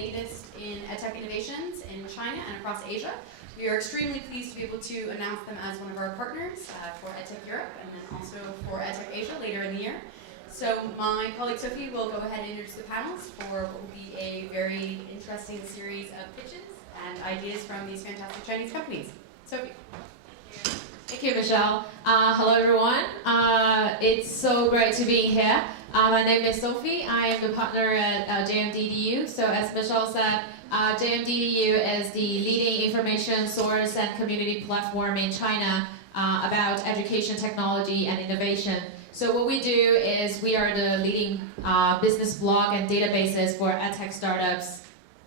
latest in EdTech innovations in China and across Asia. We are extremely pleased to be able to announce them as one of our partners for EdTech Europe and then also for EdTech Asia later in the year. So my colleague Sophie will go ahead and introduce the panels for what will be a very interesting series of pitches and ideas from these fantastic Chinese companies. Sophie. Thank you, Michelle. Hello, everyone. It's so great to be here. My name is Sophie. I am the partner at JMDedu. So as Michelle said, JMDedu is the leading information source and community platform in China about education technology and innovation. So what we do is we are the leading business blog and databases for edtech startups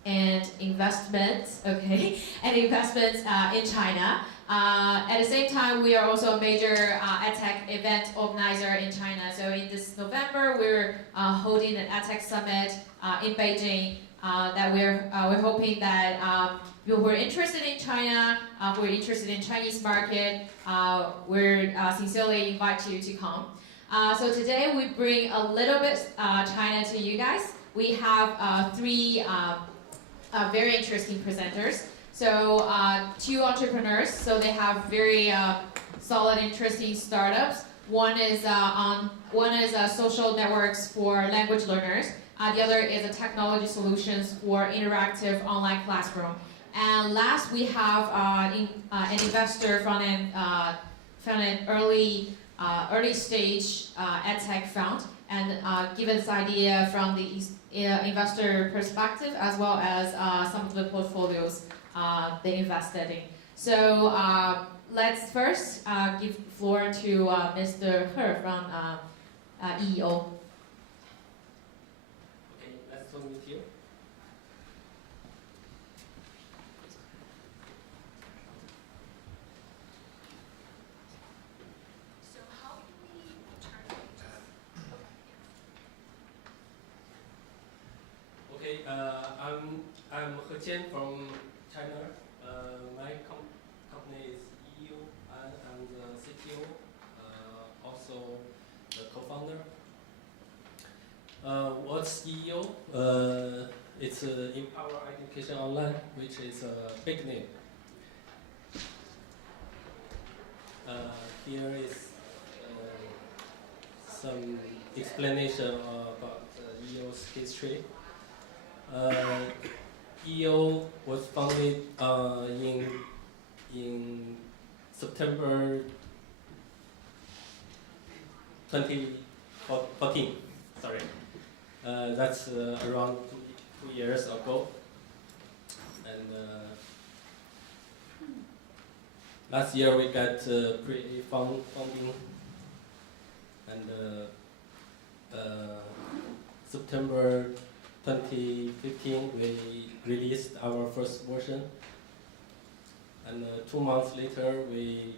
and investments, in China. At the same time, we are also a major EdTech event organizer in China. So in this November, we're holding an EdTech summit in Beijing. That we're hoping that you who are interested in China, who are interested in Chinese market, we're sincerely invite you to come. So today we bring a little bit China to you guys. We have three very interesting presenters. So two entrepreneurs, so they have very solid, interesting startups. One is social networks for language learners. The other is a technology solutions for interactive online classroom. And last, we have an investor from an early stage EdTech fund, and give us idea from the investor perspective as well as some of the portfolios they invested in. So let's first give floor to Mr. He from EEO. Okay, nice to meet you. So how can we turn Okay, I'm He Qian from China. My company is EU, and I'm the CTO, also the co-founder. What's EEO? It's Empower Education Online, which is a big name. Here is some explanation about EEO's history. EEO was founded in September 2014. Sorry, that's around two years ago. And last year we got pre-funding, and September 2015, we released our first version, and 2 months later, we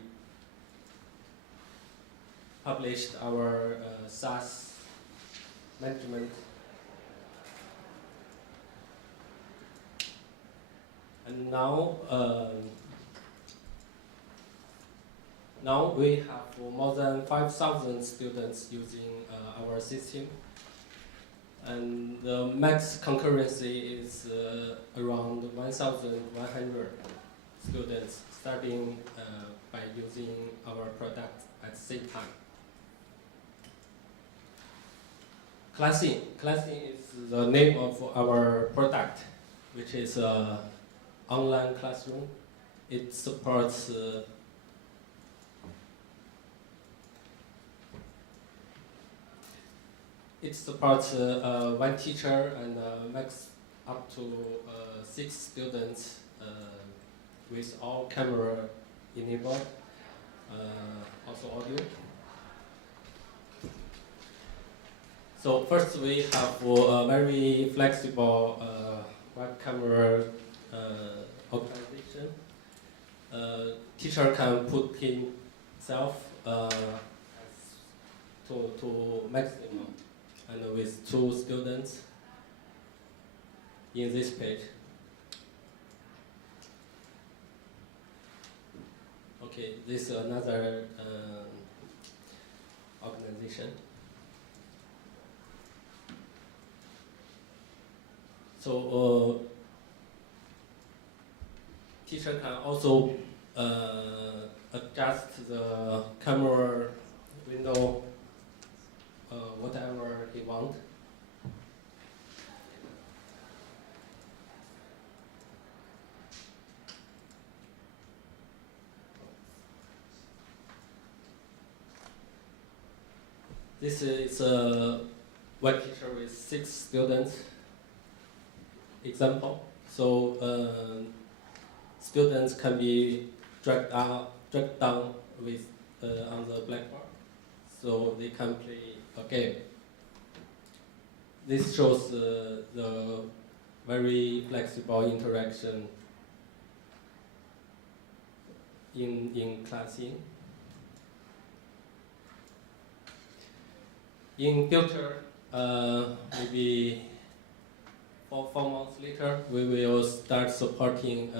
published our SaaS management. And now we have more than 5,000 students using our system. And the max concurrency is around 1,100 students starting by using our product at the same time. Classing is the name of our product, which is an online classroom. It supports one teacher and max up to 6 students with all camera enabled, also audio. So first we have a very flexible web camera organization. Teacher can put himself to maximum, and with 2 students in this page. Okay, this is another organization. So teacher can also adjust the camera window whatever he wants. This is one teacher with 6 students example. So students can be dragged down with on the blackboard, so they can play a game. This shows the very flexible interaction in classing. In future, maybe 4 months later, we will start supporting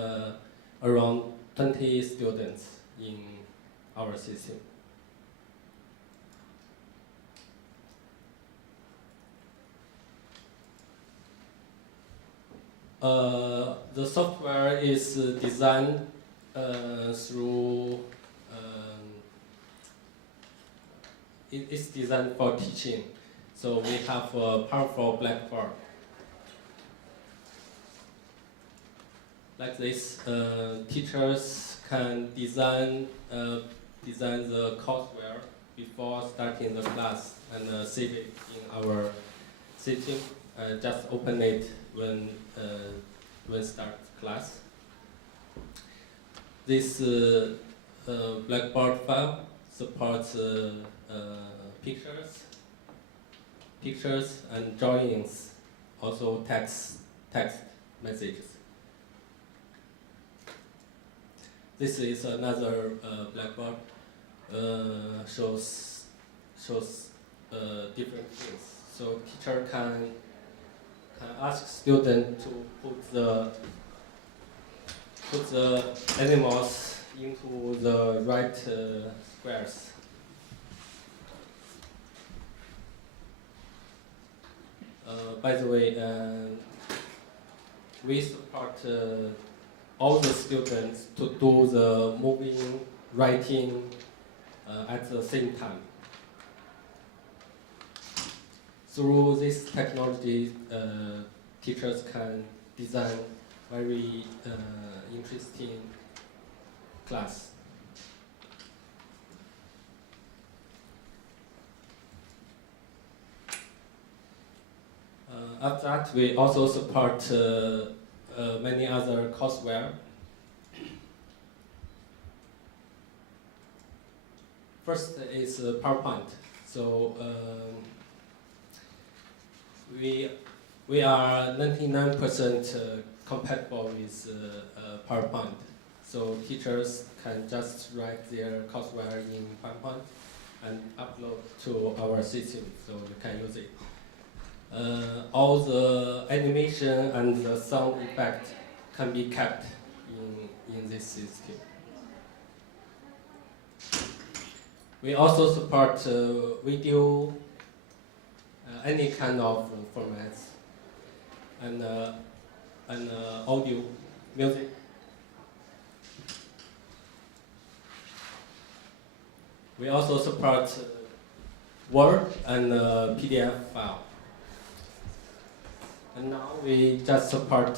around 20 students in our system. The software is designed through it's designed for teaching, so we have a powerful blackboard. Like this, teachers can design the courseware before starting the class and save it in our system. Just open it when start class. This blackboard file supports pictures and drawings, also text messages. This is another blackboard. Shows different things. So teacher can ask student to put the animals into the right squares. By the way, we support all the students to do the moving, writing at the same time. Through this technology, teachers can design very interesting class. After that, we also support many other courseware. First is PowerPoint. So we are 99% compatible with PowerPoint. So teachers can just write their courseware in PowerPoint and upload to our system, so you can use it. All the animation and the sound effect can be kept in this system. We also support video, any kind of formats, and audio, music. We also support Word and PDF file. And now we just support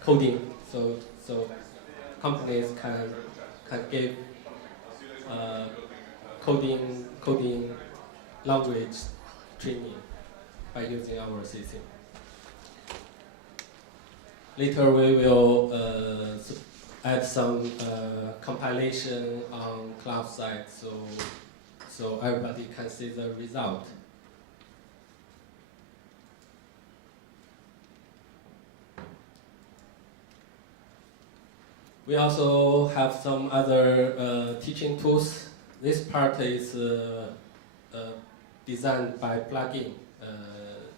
coding, so companies can give coding language training by using our system. Later we will add some compilation on cloud side, so everybody can see the result. We also have some other teaching tools. This part is designed by plugin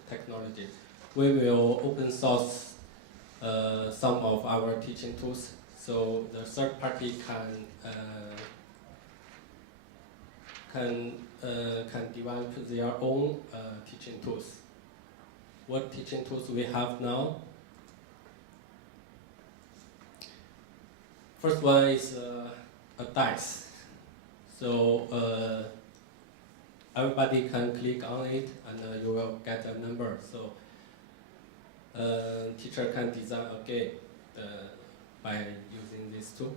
technology. We will open source some of our teaching tools, so the third party can develop their own teaching tools. what teaching tools we have now. First one is a dice. So everybody can click on it and you will get a number. So teacher can design a game by using this tool.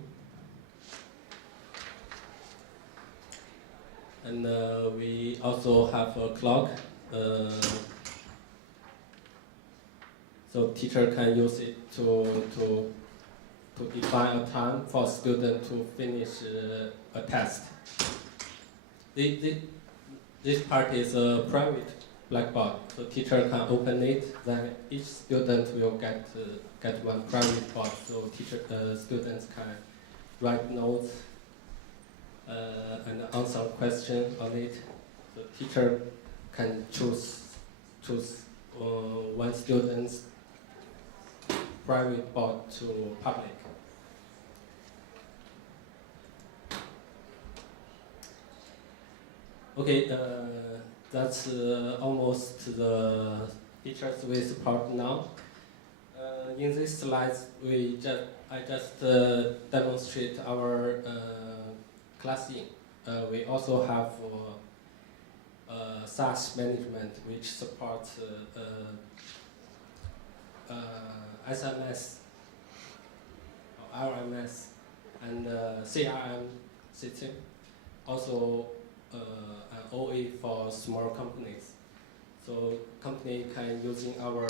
And we also have a clock. So teacher can use it to define a time for student to finish a test. This part is a private blackboard, so teacher can open it. Then each student will get one private board, so students can write notes and answer questions on it. So teacher can choose one student's private board to public. Okay, that's almost the features we support now. In this slides, I just demonstrate our classing. We also have SaaS management, which supports SMS, or RMS, and CRM system. Also, an OE for small companies. So company can using our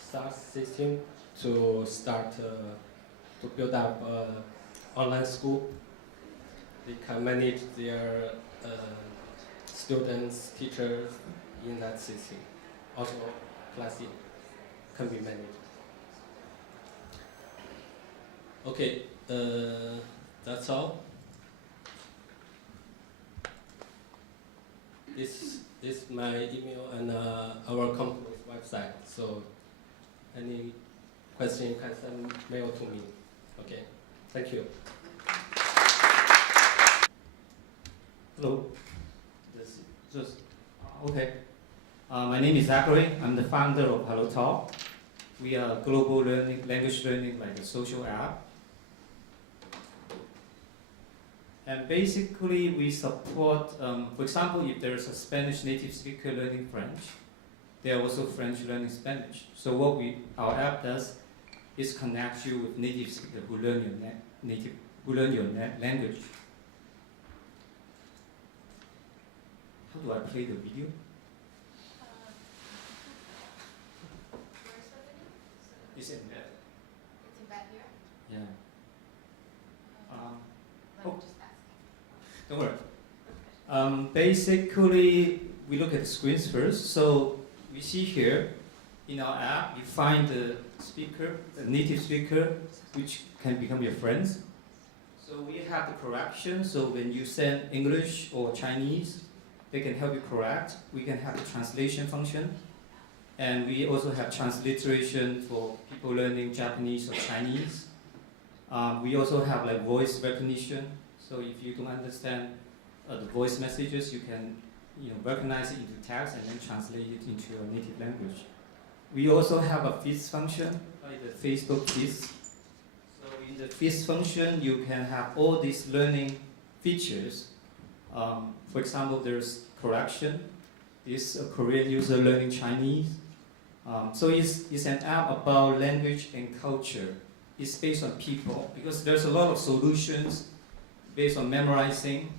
SaaS system to start to build up online school. They can manage their students, teachers in that system. Also, classing can be managed. Okay, that's all. This is my email and our company's website. So, any question you can send mail to me. Okay, thank you. Hello. Okay. My name is Zachary. I'm the founder of HelloTalk. We are a global language learning, like a social app. And basically, we support, for example, if there's a Spanish native speaker learning French, there are also French learning Spanish. So what our app does is connect you with native speakers who learn your language. How do I play the video? Where's the video? It's embedded. It's embedded here. Yeah. Let me just ask. Don't worry. Basically, we look at the screens first. So we see here in our app, you find the speaker, the native speaker, which can become your friends. So we have the correction. So when you send English or Chinese, they can help you correct. We can have the translation function. And we also have transliteration for people learning Japanese or Chinese. We also have like voice recognition. So if you don't understand the voice messages, you can recognize it into text and then translate it into your native language. We also have a feeds function, like the Facebook feeds. So in the feeds function, you can have all these learning features. For example, there's correction. It's a Korean user learning Chinese. So it's an app about language and culture. It's based on people, because there's a lot of solutions based on memorizing,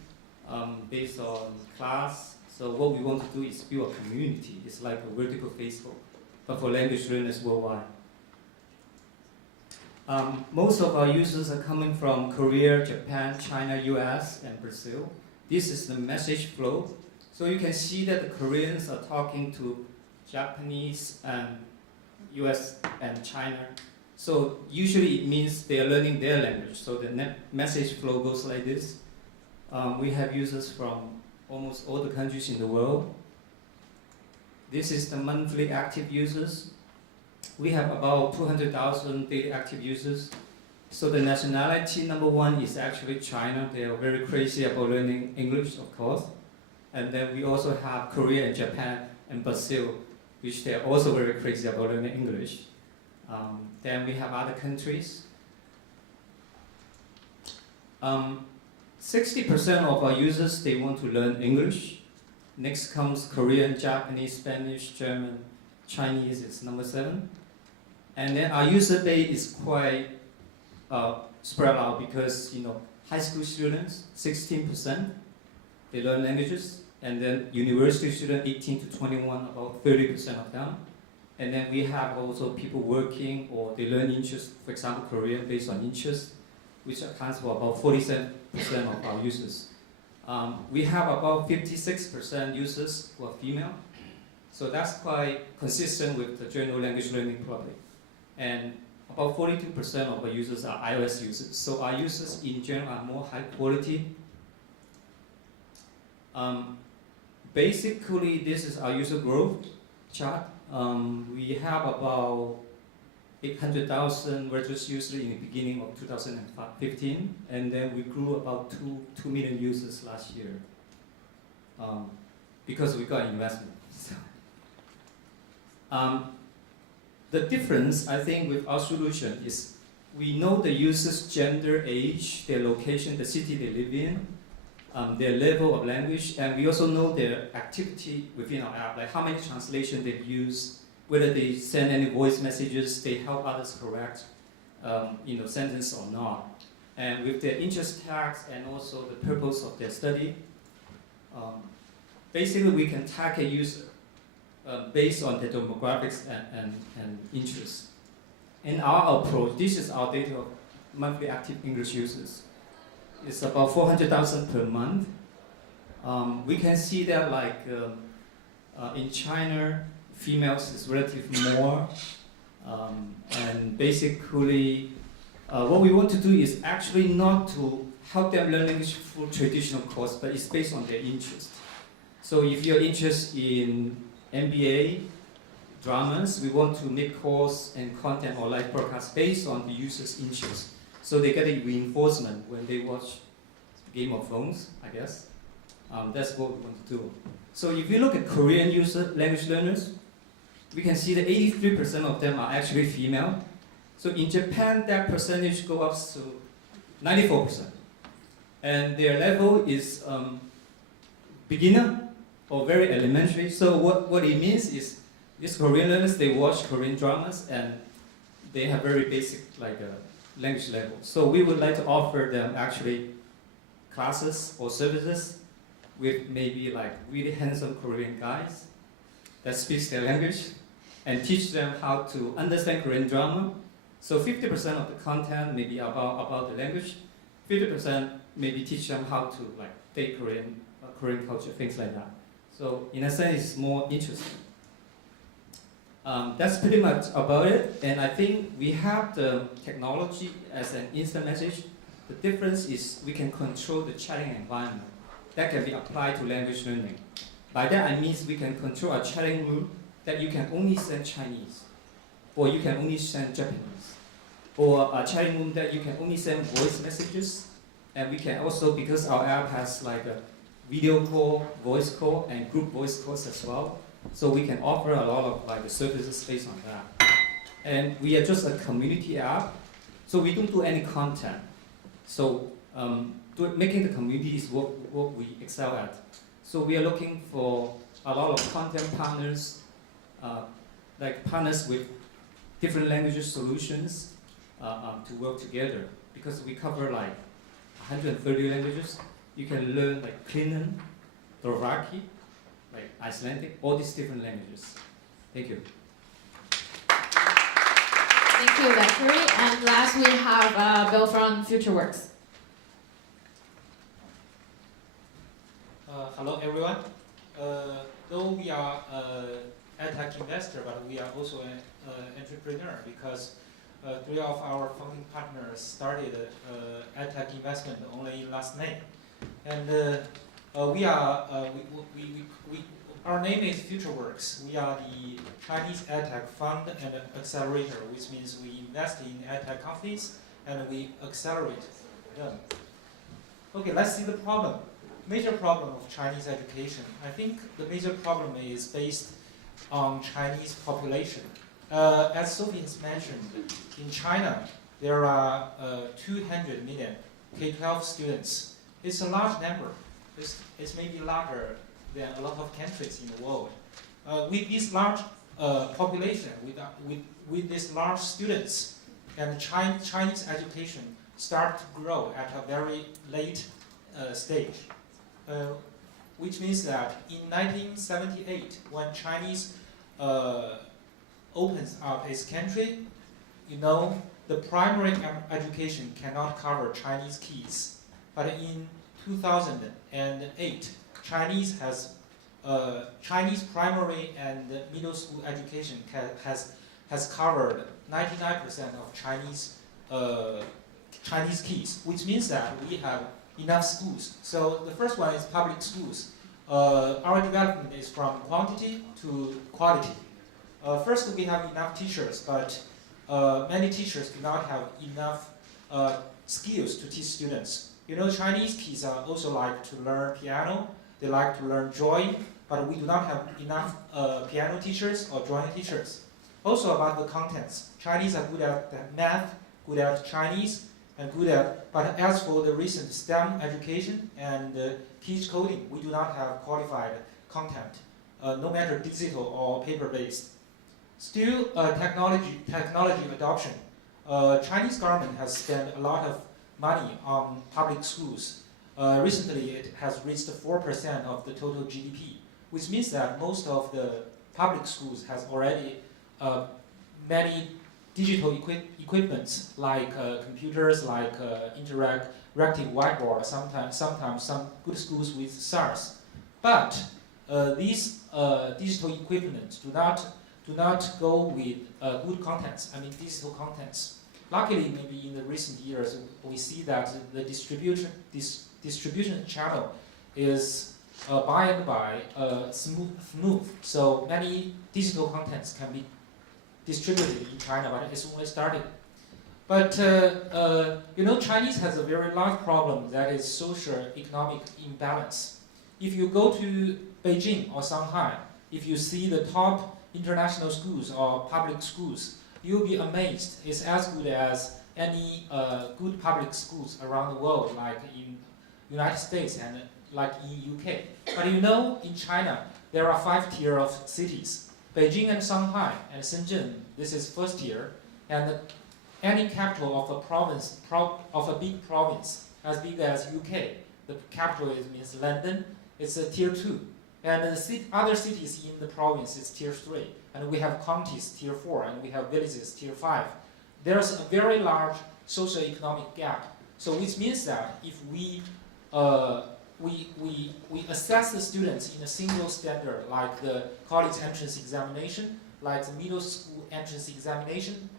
based on class. So what we want to do is build a community. It's like a vertical Facebook, but for language learners worldwide. Most of our users are coming from Korea, Japan, China, US, and Brazil. This is the message flow. So you can see that the Koreans are talking to Japanese and US and China. So usually it means they are learning their language. So the message flow goes like this. We have users from almost all the countries in the world. This is the monthly active users. We have about 200,000 daily active users. So the nationality number one is actually China. They are very crazy about learning English, of course. And then we also have Korea and Japan and Brazil. which they're also very crazy about learning English. Then we have other countries. 60% of our users, they want to learn English. Next comes Korean, Japanese, Spanish, German, Chinese is number 7. And then our user base is quite spread out because, high school students, 16%, they learn languages. And then university students, 18 to 21, about 30% of them. And then we have also people working or they learn interest, for example, Korean based on interest, which accounts for about 47% of our users. We have about 56% users who are female. So that's quite consistent with the general language learning public. And about 42% of our users are iOS users. So our users in general are more high quality. Basically, this is our user growth chart. We have about 800,000 registered users in the beginning of 2015, and then we grew about 2 million users last year because we got investment. So, the difference, I think, with our solution is we know the user's gender, age, their location, the city they live in, their level of language, and we also know their activity within our app, like how many translations they've used, whether they send any voice messages, they help others correct, sentence or not, and with their interest tags and also the purpose of their study. Basically, we can tag a user based on their demographics and interests. In our approach, this is our data of monthly active English users. It's about 400,000 per month. We can see that in China, females is relatively more. And basically, what we want to do is actually not to help them learn English through traditional course, but it's based on their interest. So if you're interested in MBA, dramas, we want to make course and content or live broadcast based on the user's interest. So they get a reinforcement when they watch Game of Thrones, I guess. That's what we want to do. So if you look at Korean language learners, we can see that 83% of them are actually female. So in Japan, that percentage goes up to 94%. And their level is beginner or very elementary. So what it means is these Korean learners, they watch Korean dramas and they have very basic language level. So we would like to offer them actually classes or services with maybe really handsome Korean guys that speaks their language and teach them how to understand Korean drama. So 50% of the content may be about the language, 50% maybe teach them how to take Korean culture, things like that. So in a sense, it's more interesting. That's pretty much about it. And I think we have the technology as an instant message. The difference is we can control the chatting environment. That can be applied to language learning. By that I mean we can control a chatting room that you can only send Chinese, or you can only send Japanese, or a chatting room that you can only send voice messages. And we can also, because our app has a video call, voice call, and group voice calls as well. So we can offer a lot of services based on that. And we are just a community app, so we don't do any content. So making the community is what we excel at. So we are looking for a lot of content partners, partners with different languages solutions to work together. Because we cover 130 languages. You can learn Finland, Slovakia, Icelandic, all these different languages. Thank you. Thank you, Zachary. And last we have Bill from FutureWorks. Hello everyone. Though we are EdTech investor, but we are also an entrepreneur because 3 of our founding partners started EdTech investment only last May. And our name is FutureWorks. We are the Chinese EdTech fund and accelerator, which means we invest in EdTech companies and we accelerate them. Okay, let's see the problem. Major problem of Chinese education. I think the major problem is based on Chinese population. As Sophie has mentioned, in China there are 200 million K-12 students. It's a large number. It's maybe larger than a lot of countries in the world. With this large population, with these large students, and Chinese education start to grow at a very late stage, which means that in 1978, when Chinese opens up its country, you know, the primary education cannot cover Chinese kids. But in 2008, Chinese primary and middle school education has covered 99% of Chinese kids, which means that we have enough schools. So the first one is public schools. Our development is from quantity to quality. First, we have enough teachers, but many teachers do not have enough skills to teach students. You know, Chinese kids also like to learn piano. They like to learn drawing, but we do not have enough piano teachers or drawing teachers. Also about the contents, Chinese are good at math, good at Chinese, and good at. But as for the recent STEM education and teach coding, we do not have qualified content, no matter digital or paper-based. Still, technology adoption. Chinese government has spent a lot of money on public schools. Recently, it has reached 4% of the total GDP, which means that most of the public schools has already many digital equipments like computers, like interactive whiteboard. Sometimes some good schools with SARS, but these digital equipments do not go with good contents. I mean digital contents. Luckily, maybe in the recent years, we see that the distribution channel is by and by smooth. So many digital contents can be distributed in China, but it's only started. But you know, Chinese has a very large problem that is socio-economic imbalance. If you go to Beijing or Shanghai, if you see the top international schools or public schools, you'll be amazed. It's as good as any good public schools around the world, like in United States and like in UK. But you know, in China, there are 5 tiers of cities. Beijing and Shanghai and Shenzhen, this is first tier. And any capital of a province, of a big province, as big as UK, the capital means London, it's a tier 2. And the other cities in the province is tier 3. And we have counties, tier 4, and we have villages, tier 5. There's a very large socioeconomic gap. So which means that if we assess the students in a single standard, like the college entrance examination, like the middle school entrance examination,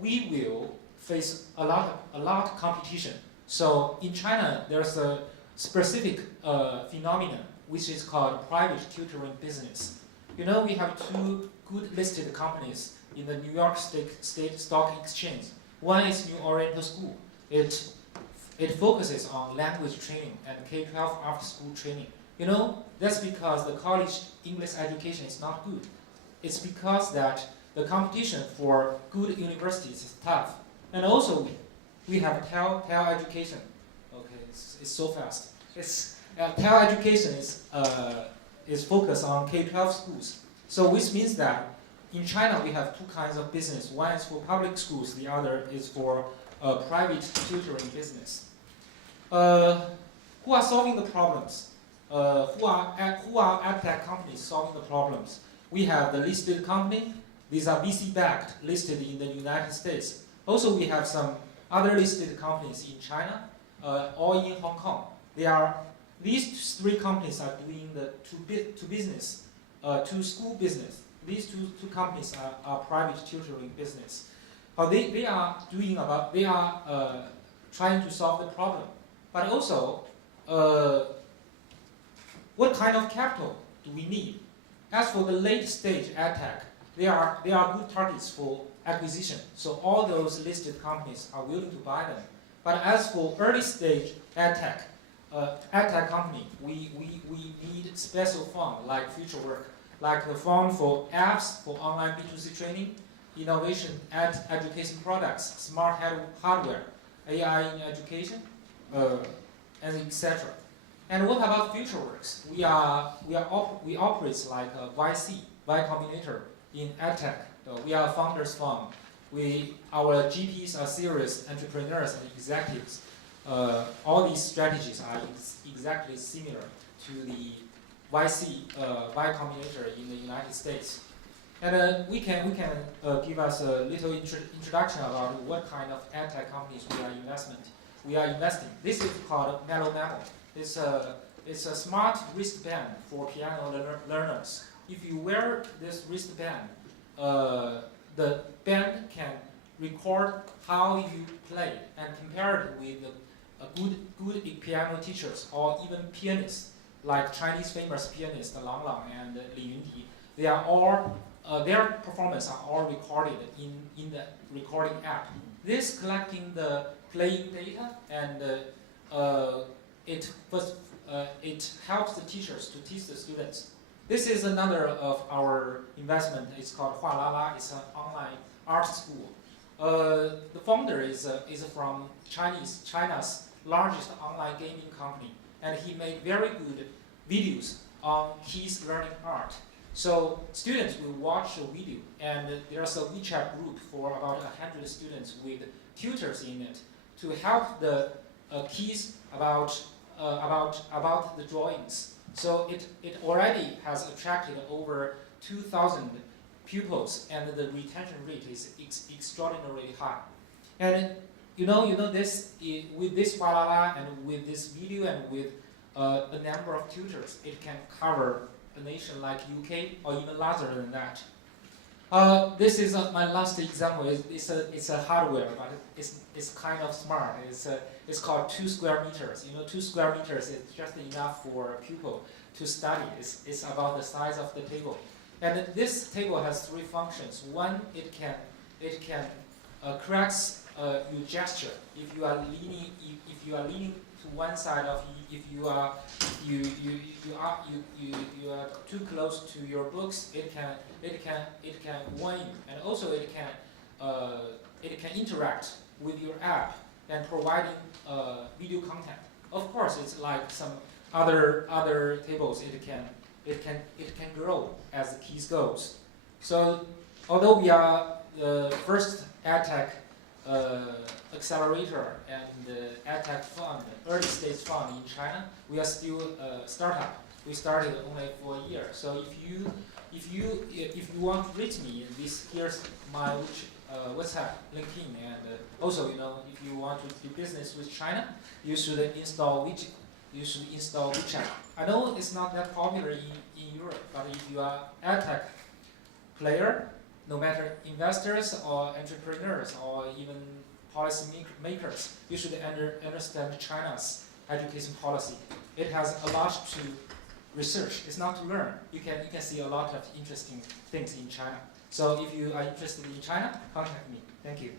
we will face a lot of competition. So in China, there's a specific phenomenon which is called private tutoring business. You know, we have 2 good listed companies in the New York State Stock Exchange. One is New Oriental School. It focuses on language training and K-12 after-school training. You know, that's because the college English education is not good. It's because that the competition for good universities is tough. And also, we have TEL education. Okay, it's so fast. TEL education is focused on K-12 schools. So which means that in China we have 2 kinds of business. One is for public schools, the other is for private tutoring business. Who are solving the problems? Who are EdTech companies solving the problems? We have the listed company. These are VC-backed, listed in the United States. Also, we have some other listed companies in China or in Hong Kong. These 3 companies are doing the to school business. These two companies are private tutoring business. They are trying to solve the problem. But also, what kind of capital do we need? As for the late stage EdTech, they are good targets for acquisition. So all those listed companies are willing to buy them. But as for early stage EdTech company, we need special fund like Future Work. like the fund for apps for online B2C training, innovation and education products, smart hardware, AI in education, and etc. And what about FutureWorks? We operate like a YC, Y Combinator in EdTech. We are a founders fund. Our GPs are serious entrepreneurs and executives. All these strategies are exactly similar to the YC, Y Combinator in the United States. And we can give us a little introduction about what kind of EdTech companies we are investing. This is called Mellow Memo. It's a smart wristband for piano learners. If you wear this wristband, the band can record how you play and compare it with good piano teachers or even pianists, like Chinese famous pianists Lang Lang and Li Yundi. They are all their performance are all recorded in the recording app. This collecting the playing data and it helps the teachers to teach the students. This is another of our investment. It's called Hualala. It's an online art school. The founder is from China's largest online gaming company, and he made very good videos on his learning art. So students will watch a video, and there's a WeChat group for about 100 students with tutors in it to help the kids about the drawings. So it already has attracted over 2,000 pupils, and the retention rate is extraordinarily high. And you know this with this Hualala and with this video and with a number of tutors, it can cover a nation like UK or even larger than that. This is my last example. It's a hardware, but it's kind of smart. It's called 2 square meters. 2 square meters is just enough for a pupil to study. It's about the size of the table. And this table has 3 functions. One, it can corrects your gesture. If you are leaning to one side of, if you are too close to your books, it can warn you, and also it can interact with your app and providing video content. Of course, it's like some other tables. It can grow as the keys goes. So although we are the first EdTech accelerator and EdTech fund, early stage fund in China, we are still a startup. We started only for a year. So if you want to reach me, here's my WhatsApp, LinkedIn, and also if you want to do business with China, you should install WeChat. I know it's not that popular in Europe, but if you are EdTech player, no matter investors or entrepreneurs or even policy makers, you should understand China's education policy. It has a lot to research. It's not to learn. You can see a lot of interesting things in China. So if you are interested in China, contact me. Thank you.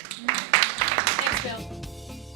Thanks, Bill.